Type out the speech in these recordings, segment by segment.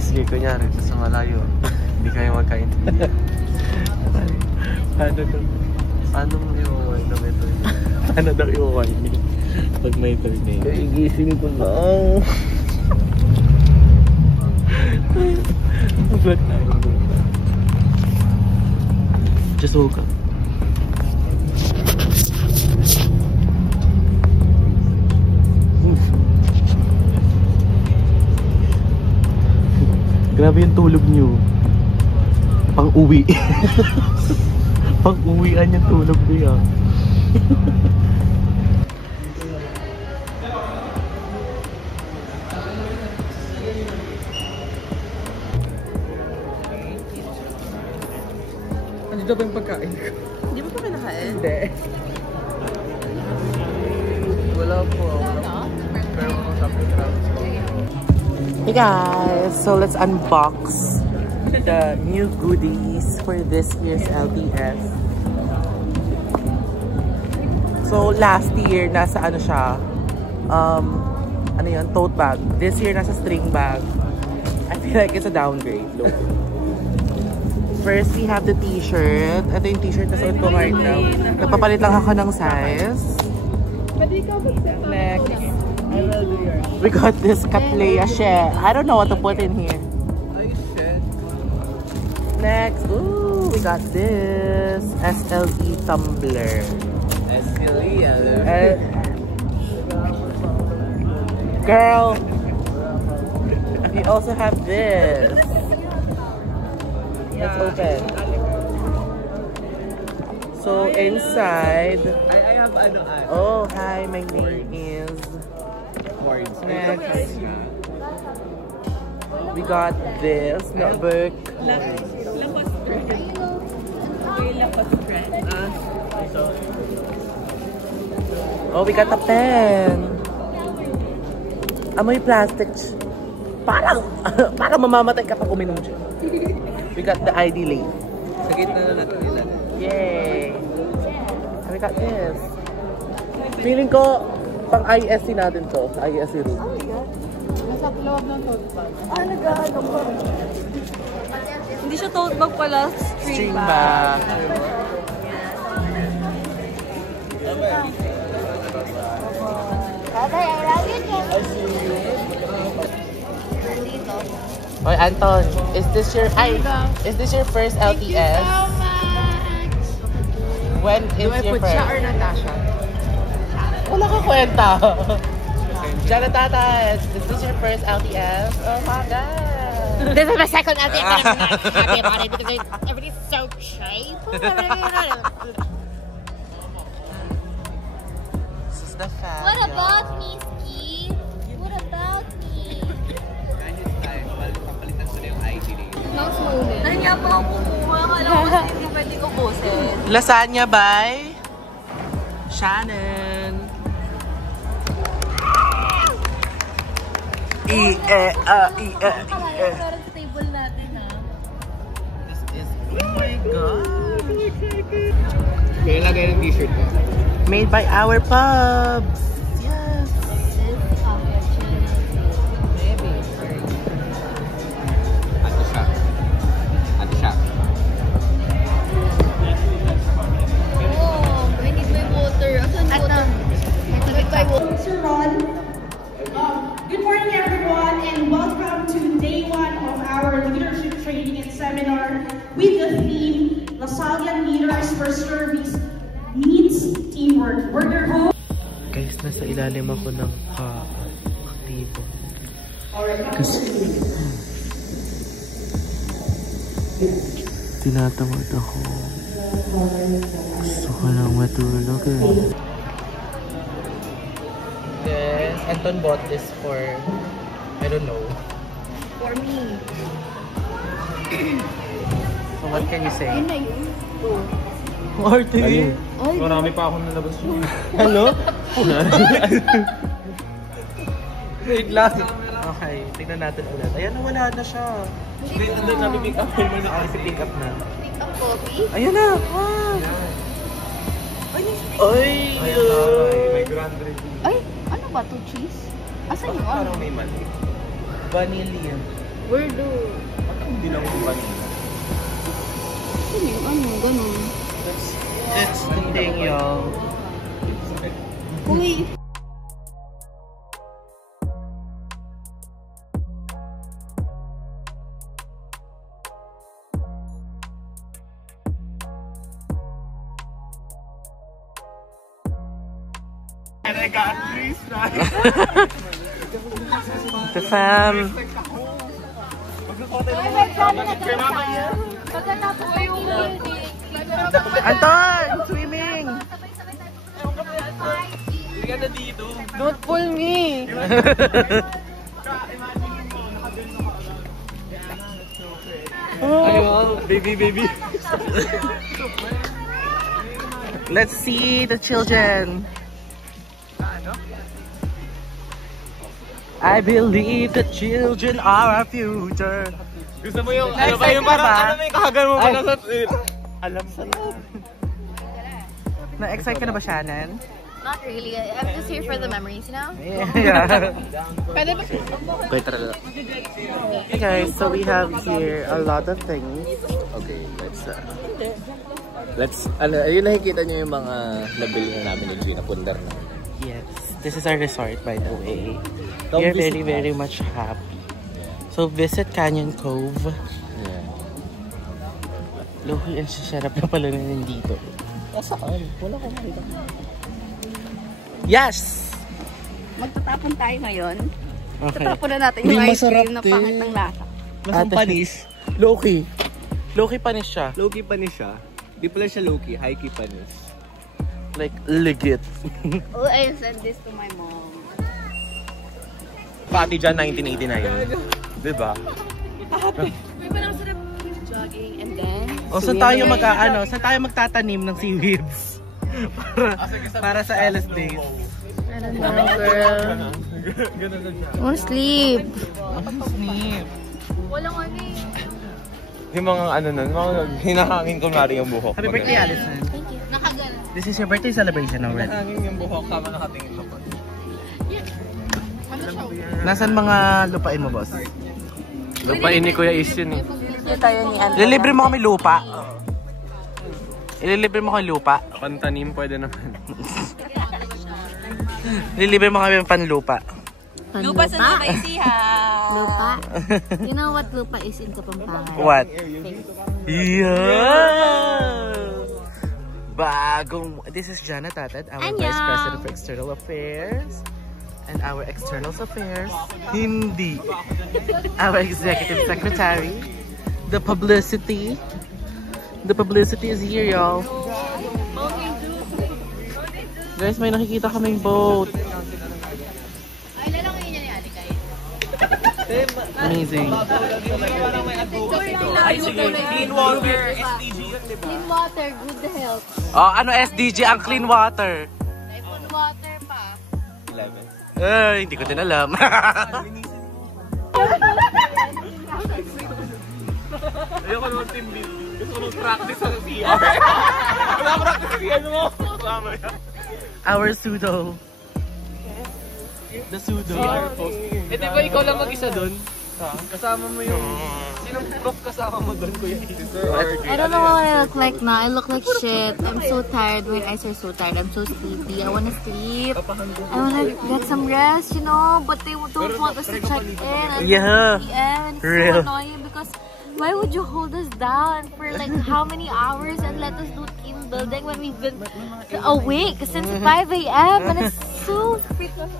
Sige, kunyari, sa malayo. Hindi kayo magkaintindihan. Paano to? Paano mo iuwi na may tornado? Paano daw iuwi pag may tornado? Igising ko lang. Vlog tayo. Just woke up. Grabe yung tulog nyo. Pang-uwi. Pang-uwian yung tulog niya. Ano daw ba yung pagkain ko? Hindi mo pa kinakain? Hindi. Wala po. Pero kung sabi ko Hey guys, so let's unbox the new goodies for this year's LTS. So last year nasa ano siya, ano yun, tote bag. This year nasa string bag. I feel like it's a downgrade. Look. First we have the t-shirt. Ito yung t-shirt na suot ko right now. Nagpapalit lang ako ng size. Next. We got this Cattleya shell. I don't know what to put in here. Next, ooh, we got this SLE tumbler. SLE, girl, we also have this. Let's open. So inside, I have ano. oh hi, my name is. Next, we got this notebook. Oh, we got a pen. Amoy plastic. Parang mamamatay kapag uminom dyan. We got the ID lane. Sa gitna na natin nila. Yay! We got this. Feeling ko, pang ISC natin to. ISC room. Oh my God. Nasa loob ng tote bag. Ah, nag-ano ko. Hindi siya tote bag pala. String bag. Tatay, I love you too. Oy, Anton, is this your first LTS? Thank you so much. When is your first? Siya or Natasha? Wala ka kwenta. Jana Tata, is this your first LTS? Oh my God. This is my second LTS, but I'm not happy about it because everything's so cheap. This is the fan. What about me, Ski? What about me? Papalitan ko na yung ID name. Mouse moment. Dahil nga pa ako kumuha. Akala ko kasi hindi pwede ko busin. Lasagna by Shannon. Para sa table natin, ha? This is, oh my God. Kaya lagay ng t-shirt ko. Made by our pubs. Yes. Maybe. Ate siya. Oh, I need my water. Asan yung water? Wait, my water. Sir Ron. Good morning, everyone, and welcome to day one of our leadership training and seminar with the theme Lasallian Leaders for Service Meets Teamwork. We're your host. Guys, nasa ilalim ako ng aktibo. Kasi tinatamad ako. Gusto ko lang matulog eh. Yes, Anton bought this for, I don't know. For me. So what can you say? Yun na yun. Marty! Marami pa akong nalabas yun. Ano? Wait lang. Okay, tingnan natin ulit. Ayan, wala na siya. Wait, nandun na pick up. May naka-pick up na. Pick up coffee? Ayan na! Wow! Ay! May grand review. Ay, ano ba to? Cheese? Asan yung ano? Parang may mali. Vanilla. Where do? Hindi lang yung vanilla. Ano, ganun. It's the thing, y'all. Uy! The fam. Anton! Swimming! Don't pull me! Ayun, baby. Let's see the children. I believe the children are our future. Gusto mo yung, ano ba yung parang, ano may kahagan mo pa na sa... Alam sa Na-excite ka na ba, Shannon? Not really. I'm just here for the memories, you know? Yeah. Pwede ba? Hey guys, so we have here a lot of things. Okay, let's, ayun nakikita nyo yung mga nabili na namin ni Gina, pundar na. Yes, this is our resort, by the way. We are very, very much happy. So visit Canyon Cove. Yeah. Lohi, ang sasarap na pala na nandito. Saan? Wala ko makita. Yes! Magtatapon tayo ngayon. Okay. Tatapon na natin yung ice cream na pangit ng lasa. Masang panis. Loki. Loki panis siya. Low-key panis siya. Di pala siya low-key, high-key panis. Like, legit. Oh, I sent this to my mom. Pati dyan, 1989. Diba? May parang sarap jogging and then... O, saan tayo saan tayo magtatanim ng seaweeds? para sa LS Days. I don't know, girl. I wanna sleep. Sleep. Walang ano eh. Yung mga mga hinahangin ko nga rin yung buhok. Happy birthday, Allison. Thank you. Nakagana. This is your birthday celebration already. Hinahangin yung buhok, tama nakatingin ka pa. Nasaan mga lupain mo, boss? Lupain ni Kuya Is yun eh. Dito tayo ni Anton. Ililibre mo kami lupa. Ililibre mo kami lupa. Pantanim pwede naman. Ililibre mo kami panlupa. Lupa sa Nueva Ecija. Lupa? You know what lupa is in Kapampangan? What? Face. Yeah! Bagong... This is Jana Tatad, our Annyeong! Vice President for External Affairs. And our External Affairs, hindi. Our Executive Secretary. The publicity. The publicity is here, y'all. Guys, may nakikita kaming boat. Ay, lalangin niya ni Alikay. Amazing. Clean water, SDG yun, diba? Clean water, good health. Oh, ano SDG ang clean water? Clean water pa. 11. Hindi ko din alam. Ayoko naman team building. Gusto ko nung practice sa CR. Wala practice sa CR mo. Our pseudo. The pseudo. Eh di ba ikaw lang mag-isa dun? Kasama mo yung... Sinong prof kasama mo dun, Kuya Is? I don't know what I look like now. I look like shit. I'm so tired. My eyes are so tired. I'm so sleepy. I wanna sleep. I wanna get some rest, you know. But they don't want us to check in. Yeah. And it's Real. so annoying because why would you hold us down for like how many hours and let us do team building when we've been awake since 5 a.m. and it's so freaking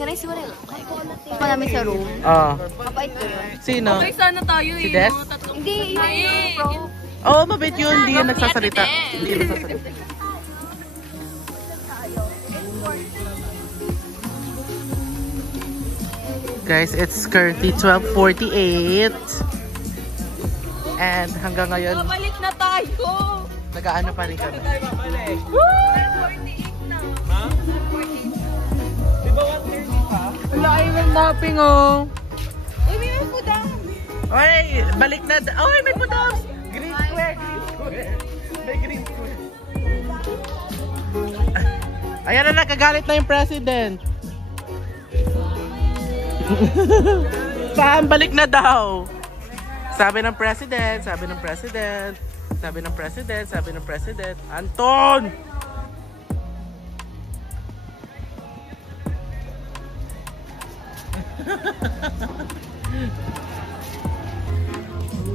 Can I see what I look like? Ito namin sa room. Kapait ko yun. Sino? Sana tayo Si Des? Hindi, yun bro. Oo, mabait yun. Hindi yan nagsasalita. Hindi yan nagsasalita. Guys, it's currently 12:48. And hanggang ngayon, Balik na tayo! nag-aano pa rin kami. Wala even mapping oh. Uy, may pudam. Oy, balik na. Oy, may pudam. Green square, green square. May green square. Ayan na, nagagalit na yung president. Pam, balik na daw. Sabi ng president, sabi ng president, sabi ng president, sabi ng president. Anton!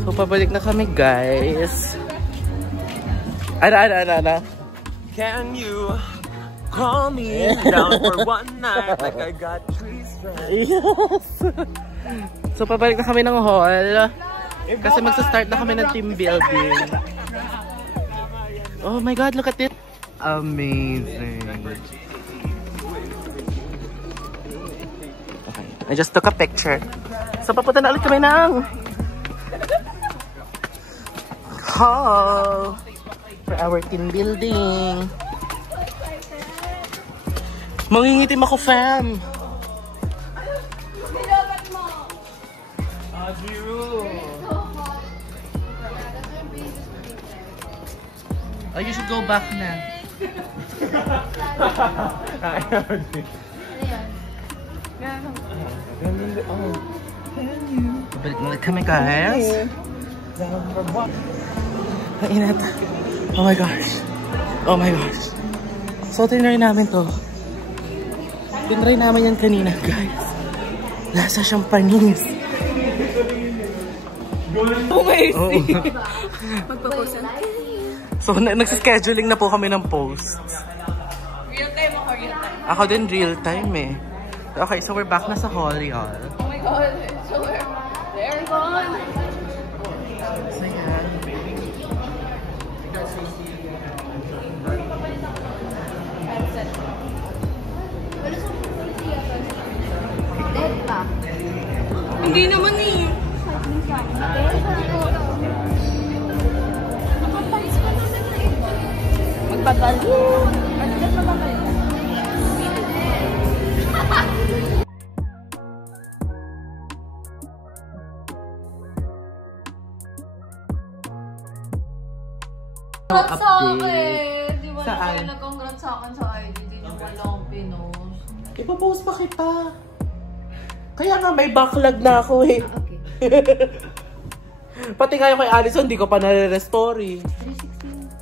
So, pabalik na kami, guys. Ano? Can you call me down for one night like I got 3 strands? Yes! So, pabalik na kami ng hall. Kasi magsa-start na kami ng team building. Oh my God, look at it! Amazing! Okay, I just took a picture. So, papunta na ulit kami ng hall for our team building. Mangingitim ako, fam! Oh, you should go back na. Balik na ulit kami, guys. Mainit. Oh my gosh. Oh my gosh. So, tinry namin to. Tinry namin yan kanina, guys. Nasa siyang panis. Amazing. Magpapost na. So, nagsischeduling na po kami ng posts. Real time ako, real time. Ako din real time eh. Okay, so we're back na sa hall, y'all. Oh my God. So they're gone. So, yeah. Dead pa. Hindi naman eh. Magpapalo. Congrats sa akin. Di ba Saan? kayo nag-congrats sa akin sa ID? Di nyo walang pinost. Ipapost pa kita. Kaya nga may backlog na ako eh. Pati nga yung kay Allison, di ko pa nare-restory.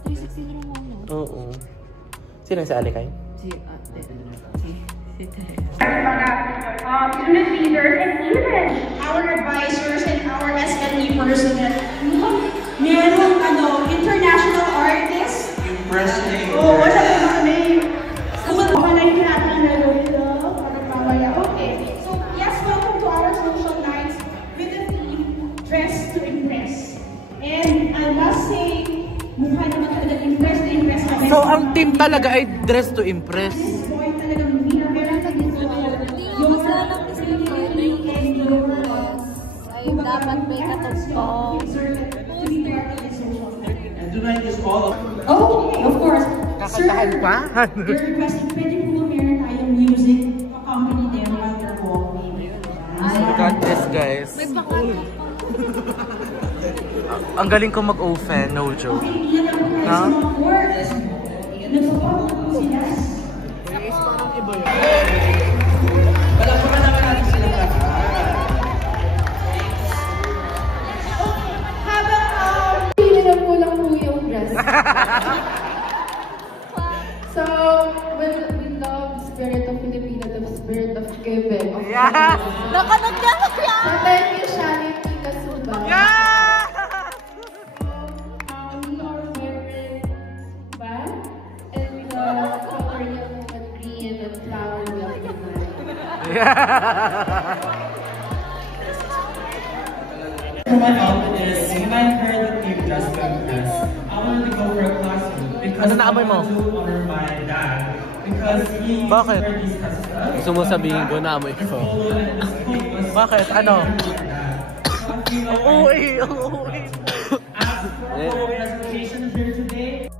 360 lang ako. Oo. Sino si Alikay? Si ate. Si Tere. Student leaders, and even our advisors and our SLE personnel. Meron international artists. Impressive. Oh, what's up mga name? Malay natin na dito. Parang mamaya. Okay. So, yes, welcome to our social nights with the theme Dress to Impress. And I must say, mukha naman talaga impress na impress kami. So, ang team talaga ay dress to impress. This boy talagang meron Yung masalang kasi ay dapat may katugtong. And tonight is all of Oh, of course. Kakantahan pa? They're requesting, pwede po meron tayong music accompany them while they're walking. Got this, guys. Ang galing ko mag-ofen, no joke. Hindi na po tayo sa mga words. Nagsupport na po sila. Hiniram ko lang po yung dress. So, with love, spirit of Filipino, the spirit of giving. Of Yes! Nakanood ka na yan! So, thank you, Shani Tika Suba. Yeah! We are wearing bag and the color yellow and green and flower yellow. My outfit is, you might have heard that you've just got this. I wanted to go for a classroom because Ano naamoy mo? I wanted to honor my dad because he Bakit? wear these kinds of stuff. Gusto mo sabihin ko na amoy ko. Bakit? Ano? So I feel like Uy! Uy! I have a presentation here today.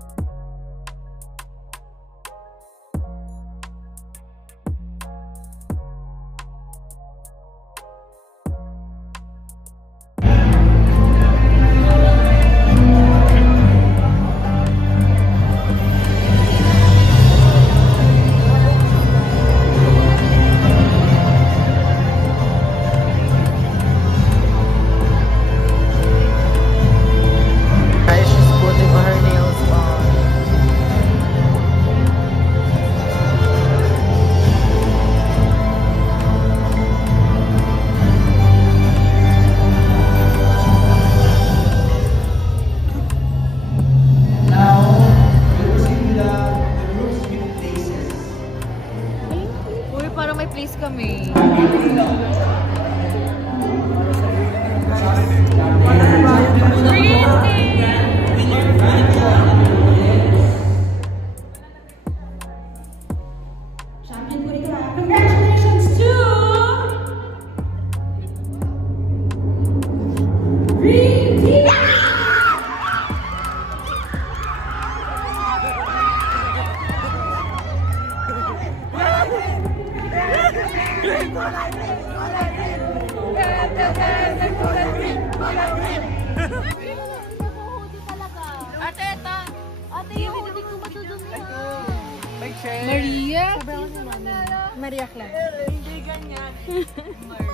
Maria? Maria Clara.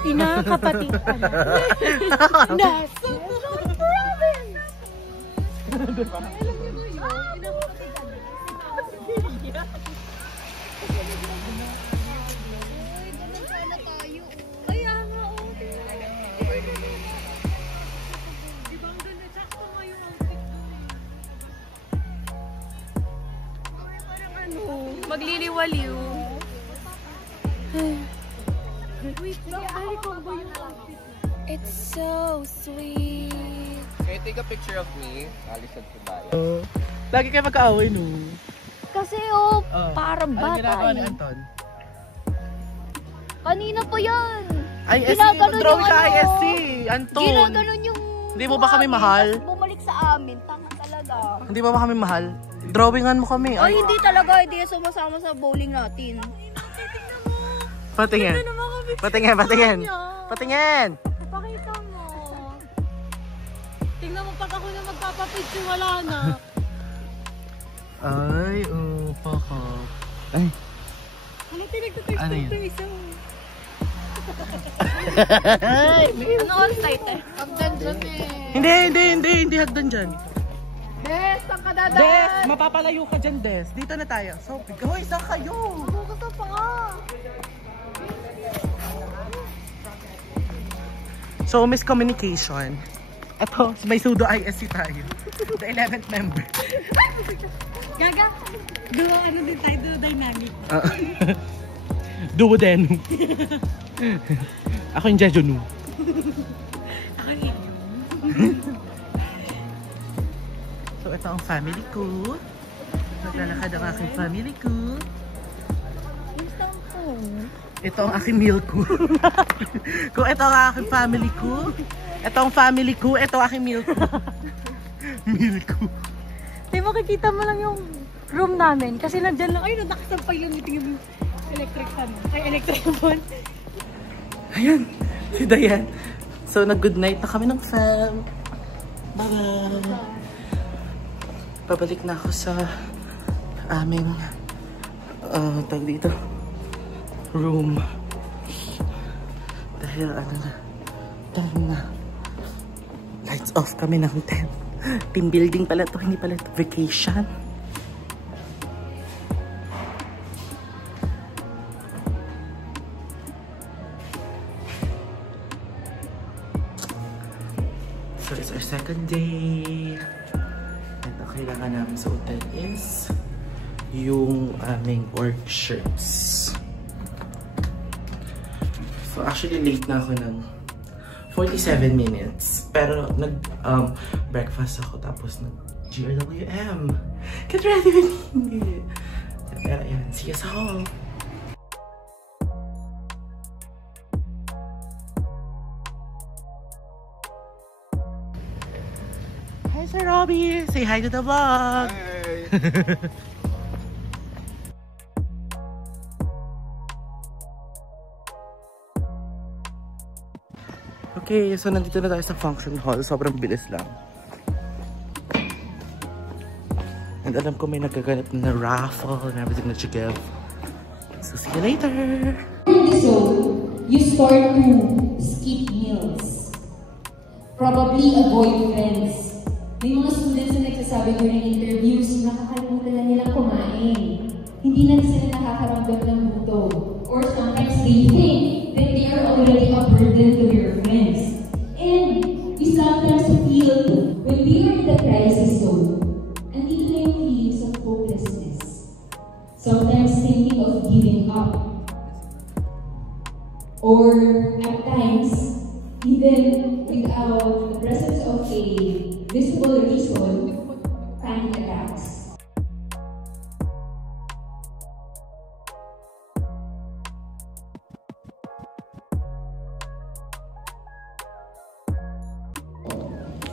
Ina, kapatid ka na. Nasa province! Magliliwaliw. It's so sweet. Can you take a picture of me? Alison Subaya. Lagi kayo magkaaway, no? Kasi parang Ano ginagawa bata ni eh. Anton? Kanina pa yan. ISC, Ginaganon mag-drawing yung ka ano. ISC, Anton. Ginaganon yung... Hindi mo ba kami mahal? Tapos bumalik sa amin. Tanga talaga. Hindi ba kami mahal? Drawingan mo kami. Ay, hindi talaga. Hindi sumasama sa bowling natin. Patingin. Patingin, patingin. Patingin. Pakita mo. Tingnan mo, pag ako na magpapapicture, wala na. Ay, paka. Ay. Ano tinagtatext Ano yun? ito isa? Ano on-site eh? Hagdan dyan eh. Hindi hagdan dyan. Des, saan ka dadaan? Des, mapapalayo ka dyan, Des. Dito na tayo. So, hoy, saan kayo? Bukata pa ka. So, miscommunication. Ito, may pseudo ISC tayo. The 11th member. Gaga, duo ano din tayo, duo dynamic. Duo din. Ako yung Jejonu. Ako yun. So, ito ang family ko. Naglalakad ang aking family ko. Ito ang aking meal ko. Kung ito ang aking family ko, ito ang family ko, ito ang aking meal ko. Meal ko. Di makikita mo lang yung room namin kasi nandyan lang, ay nakasampay yung yung electric fan. Ay, electric fan. Ayan, si Dayan. So, nag-good night na kami ng fam. Bye-bye. Pabalik na ako sa aming tag dito room dahil ano na 10 na, lights off kami ng 10. Team building pala to, hindi pala to vacation. So it's our second day. And ang kailangan namin sa hotel is yung aming work shirts. So actually late na ako ng 47 minutes. Pero breakfast ako tapos nag-GRWM. Get ready with me! Pero ayan, see you sa hall. Hi Sir Robbie! Say hi to the vlog! Hi! Okay, so nandito na tayo sa function hall. Sobrang bilis lang. And alam ko may nagaganap na raffle and everything that you give. So see you later! So, you start to skip meals. Probably avoid friends. May mga students na nagsasabi during interviews, nakakalimutan na nilang kumain. Hindi na sila nakakaramdam ng gutom. Or sometimes they think that they are already a burden to their friends. And we sometimes feel when we are in the crisis zone, andito na yung feelings of hopelessness. Sometimes thinking of giving up. Or at times, even without the presence of a visible reason, panic attacks.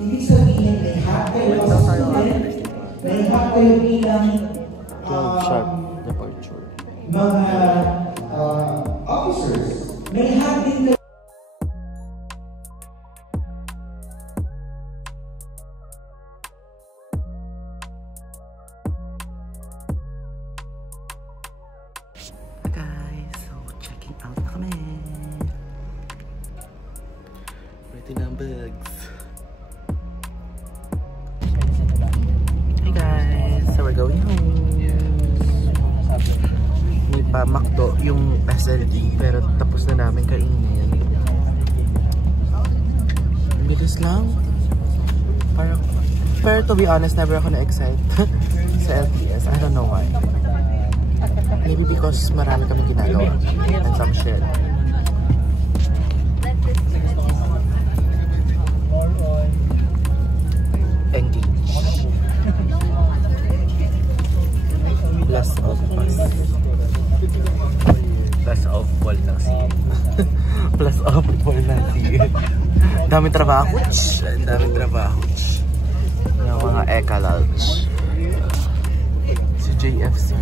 Ibig sabihin, may hack kayo as student, may hack kayo bilang mga officers. May hug din kayo. Guys, so checking out na kami. Ready na ang bags. Hey guys, so we're going home. May pa McDo yung SLD pero tapos na namin kainin. Bilis lang. Pero to be honest, never ako na-excite sa LTS. I don't know why. Maybe because marami kami ginagawa and some shit. Engage. Plus of us. Plus of ball ng siya. Plus of ball ng siya. Daming trabaho. Daming trabaho. Yung mga eka-lounge. Si JF sir.